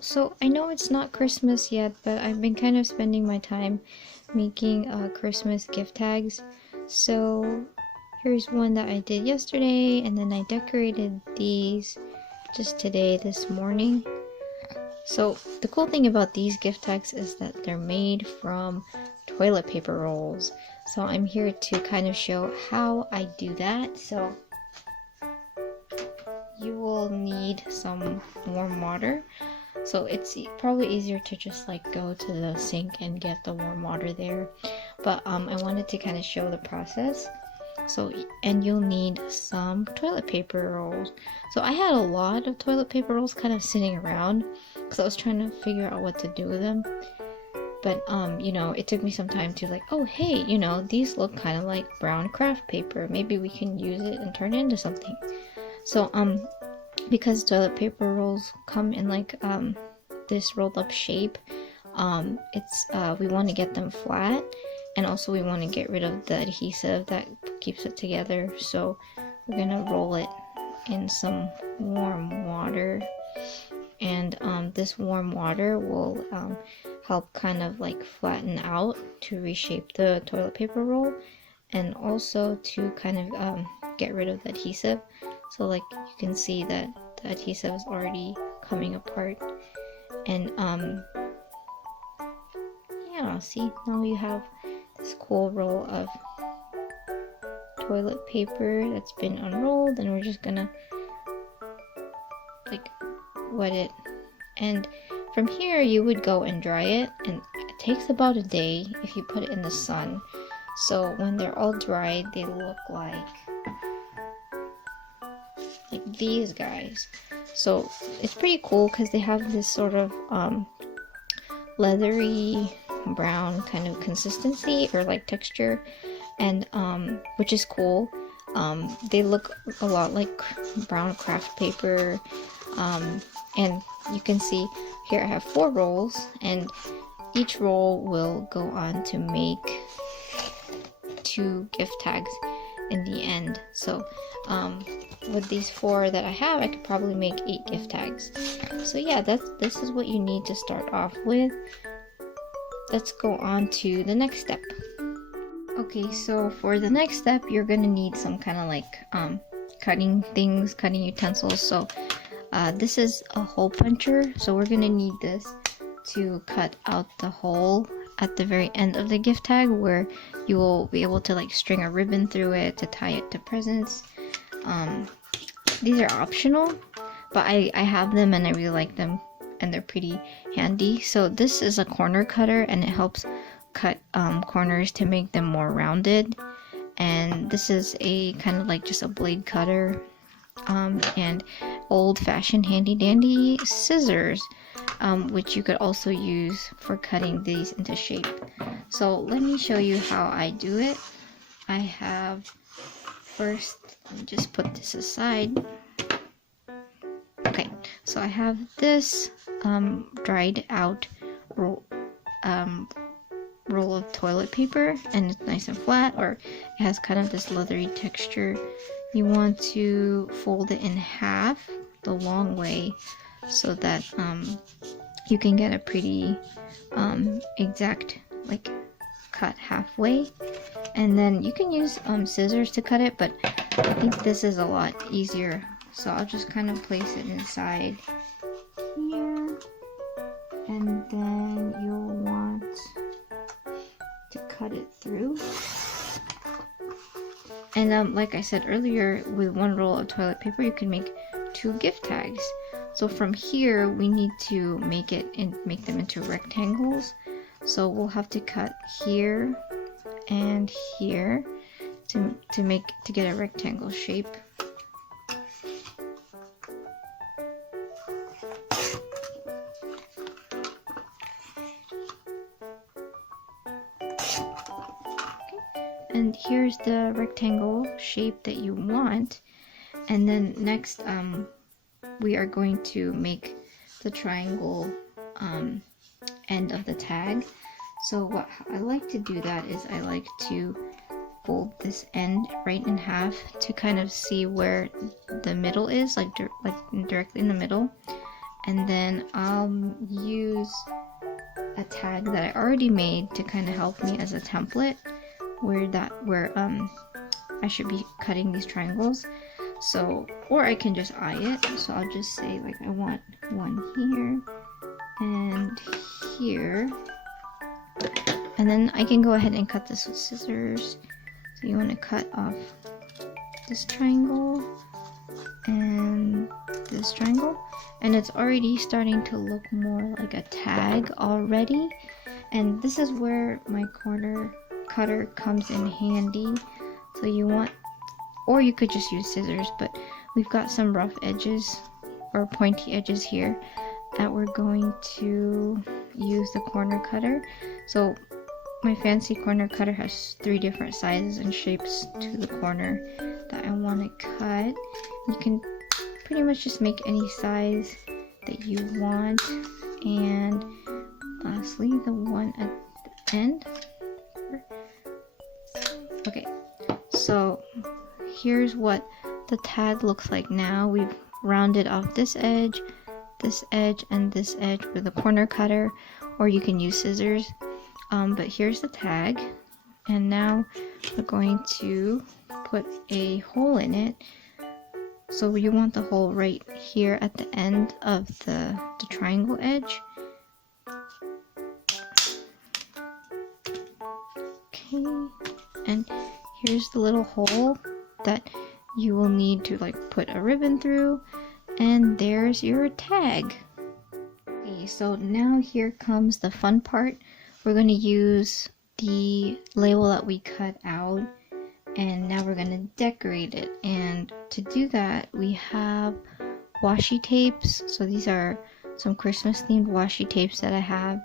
So I know it's not Christmas yet, but I've been kind of spending my time making Christmas gift tags. So here's one that I did yesterday, and then I decorated these just today, this morning. So the cool thing about these gift tags is that they're made from toilet paper rolls. So I'm here to kind of show how I do that. So you will need some warm water. So it's probably easier to just like go to the sink and get the warm water there. But I wanted to kind of show the process. So, and you'll need some toilet paper rolls. So I had a lot of toilet paper rolls kind of sitting around because I was trying to figure out what to do with them. But you know, it took me some time to like, oh hey, you know, these look kind of like brown craft paper. Maybe we can use it and turn it into something. So because toilet paper rolls come in like this rolled up shape, we want to get them flat, and also we want to get rid of the adhesive that keeps it together. So we're gonna roll it in some warm water, and this warm water will help kind of like flatten out to reshape the toilet paper roll, and also to kind of get rid of the adhesive. So like you can see that the adhesive is already coming apart, and yeah, see, now you have this cool roll of toilet paper that's been unrolled, and we're just gonna like wet it. And from here you would go and dry it, and it takes about a day if you put it in the sun. So when they're all dried, they look like these guys. So it's pretty cool because they have this sort of leathery brown kind of consistency or like texture, and which is cool. They look a lot like brown craft paper, and you can see here I have 4 rolls, and each roll will go on to make 2 gift tags in the end. So with these 4 that I have, I could probably make 8 gift tags. So yeah, this is what you need to start off with. Let's go on to the next step. Okay, so for the next step, you're gonna need some kind of like cutting utensils. So this is a hole puncher, so we're gonna need this to cut out the hole at the very end of the gift tag, where you will be able to like string a ribbon through it to tie it to presents. These are optional, but I have them and I really like them, and they're pretty handy. So this is a corner cutter, and it helps cut corners to make them more rounded. And this is a kind of like just a blade cutter, and old-fashioned handy-dandy scissors, which you could also use for cutting these into shape. So let me show you how I do it. I have first, let me just put this aside. Okay, so I have this dried out roll of toilet paper, and it's nice and flat, or it has kind of this leathery texture. You want to fold it in half the long way so that you can get a pretty exact like cut halfway. And then you can use scissors to cut it, but I think this is a lot easier. So I'll just kind of place it inside here, and then you'll want to cut it through. And like I said earlier, with 1 roll of toilet paper, you can make 2 gift tags. So from here, we need to make them into rectangles. So we'll have to cut here and here to get a rectangle shape. And here's the rectangle shape that you want. And then next, we are going to make the triangle end of the tag. So what I like to do that is I like to fold this end right in half to kind of see where the middle is, like directly in the middle. and then I'll use a tag that I already made to kind of help me as a template where I should be cutting these triangles. So, or I can just eye it. So I'll just say like I want one here and here, and then I can go ahead and cut this with scissors. So you want to cut off this triangle and this triangle, and it's already starting to look more like a tag already. And this is where my corner cutter comes in handy. So you want, or you could just use scissors, but we've got some rough edges or pointy edges here that we're going to use the corner cutter. So my fancy corner cutter has 3 different sizes and shapes to the corner that I want to cut. You can pretty much just make any size that you want. And lastly, the one at the end. Okay, so here's what the tag looks like now. We've rounded off this edge, and this edge with a corner cutter, or you can use scissors. But here's the tag, and now we're going to put a hole in it. So you want the hole right here at the end of the triangle edge. Okay, and here's the little hole that you will need to like put a ribbon through, and there's your tag. Okay, so now here comes the fun part. We're going to use the label that we cut out, and now we're going to decorate it. And to do that, we have washi tapes. So these are some Christmas themed washi tapes that I have,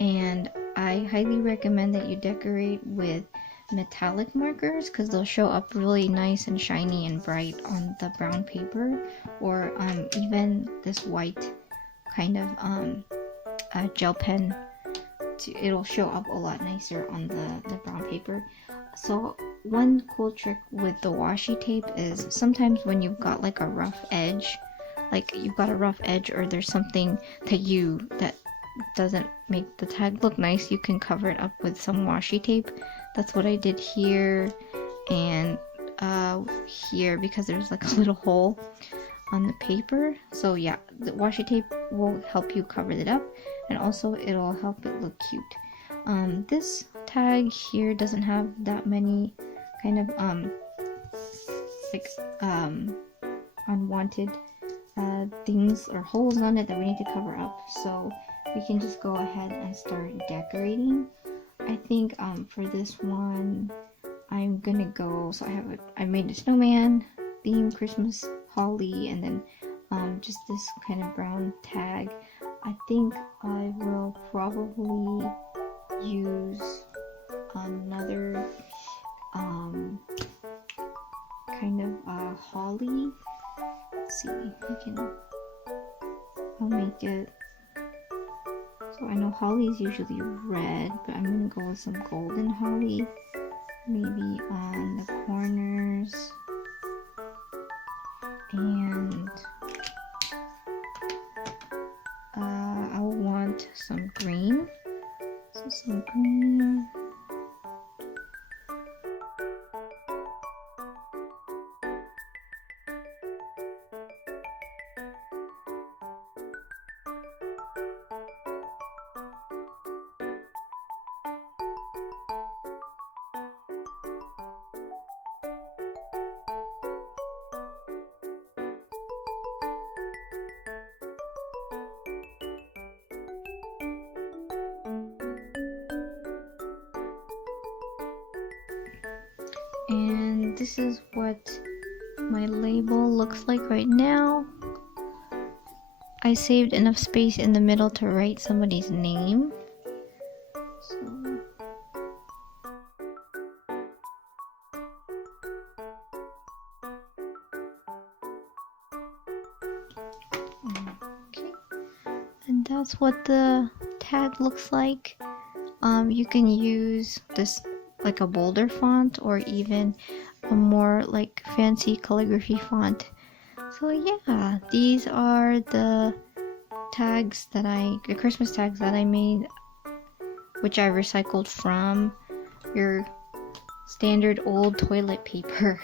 and I highly recommend that you decorate with metallic markers because they'll show up really nice and shiny and bright on the brown paper, or even this white kind of gel pen. It'll show up a lot nicer on the brown paper. So one cool trick with the washi tape is sometimes when you've got like a rough edge, or there's something that doesn't make the tag look nice, you can cover it up with some washi tape. That's what I did here and here, because there's like a little hole on the paper. So yeah, the washi tape will help you cover it up, and also it'll help it look cute. This tag here doesn't have that many kind of unwanted things or holes on it that we need to cover up, so we can just go ahead and start decorating. I think for this one I'm gonna go, so I made a snowman theme, Christmas, holly, and then just this kind of brown tag. I think I will probably use another kind of holly. Let's see, I'll make it, so I know holly is usually red, but I'm gonna go with some golden holly, maybe on the corners, and I'll want some green, so some green. And this is what my label looks like right now. I saved enough space in the middle to write somebody's name. So okay, and that's what the tag looks like. You can use this like a bolder font, or even a more like fancy calligraphy font. So yeah, these are the tags that the Christmas tags that I made, which I recycled from your standard old toilet paper.